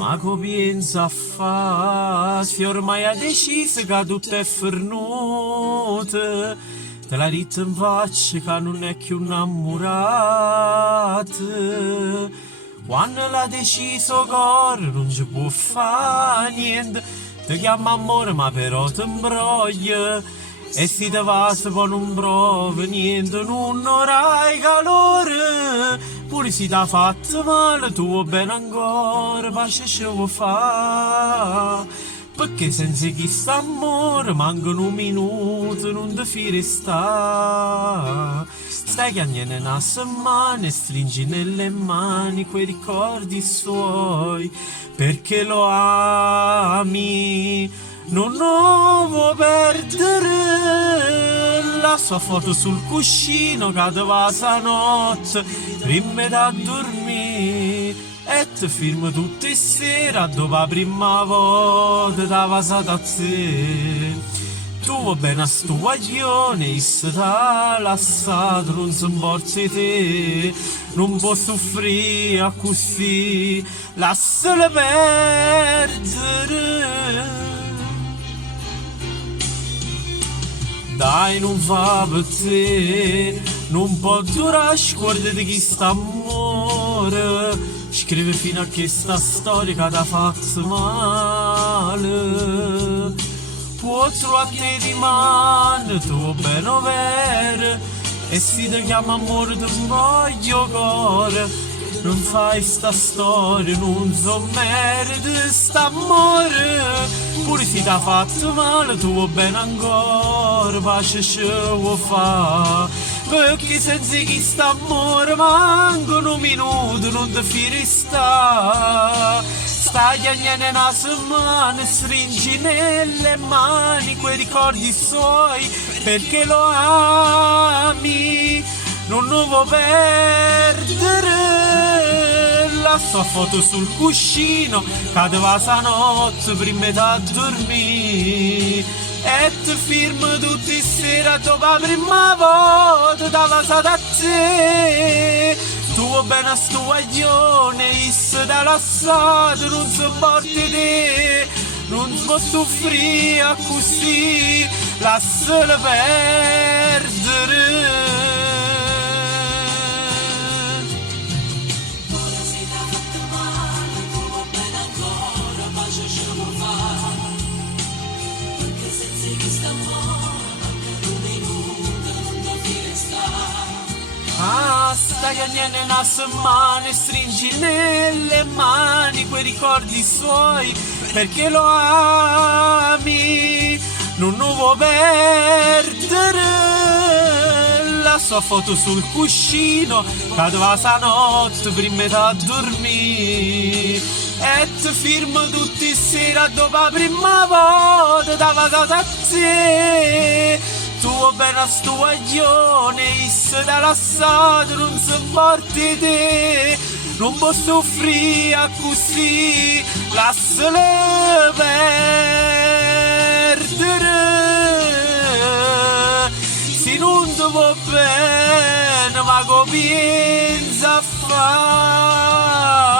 Ma comienza a fa, se ormai ha deciso che tutto è fernuto, te la dite in faccia che non è più innamorato. Quando l'ha deciso cor non ci può fare niente, ti chiama amore ma però ti imbroglia. E se te va se poi non provi niente, non avrai calore. Pure se ti ha fatto male, tu va bene ancora, pace ci vuoi fare. Perché senza questo amore mancano un minuto, non ti fai sta. Stai chiagnando una settimana e stringi nelle mani quei ricordi suoi, perché lo ami. Non lo vuoi perdere, la sua foto sul cuscino cadeva stanotte, prima da dormire, e ti firmo tutte sera dopo la prima volta da vasata a te. Tu va bene a sto guaglione, issa t'ha lasciato, non si importa di te, non può soffrire così, lasciala perdere. Dai, non va per te, non può durare, scordati chi sta amore. Scrive fino a che sta storia che t'ha fatto male. Può trovare di mano, tu bene vero, e se ti chiama amore ti voglio cuore. Non fai sta storia, non so merda st'amore. Pure se ti ha fatto male, tu va bene ancora, pace ci vuoi fa. Perché senza chi st'amore mancano minuti, non ti fai sta. Stai chiagnando una settimana, stringi nelle mani quei ricordi suoi, perché lo ami, non lo vuoi perdere. La sua foto sul cuscino cadeva stanotte prima da dormire, e ti firmo tutte sera dopo la prima volta da vasata a te. Tu va bene a sto guaglione, issa da lasciato, non si porta te, non si può soffrire così, lasciala perdere. Ah, stai chiagnando una settimana e stringi nelle mani quei ricordi suoi, perché lo ami, non lo vuoi perdere. La sua foto sul cuscino cadeva stanotte prima da dormire, e ti firmo tutte sera dopo la prima volta da vasata a te. Tu va bene a sto guaglione, issa da lasciato, non si importa di te, non può soffrire così, lasciala perdere. Se non ti va bene, ma comienza a fare.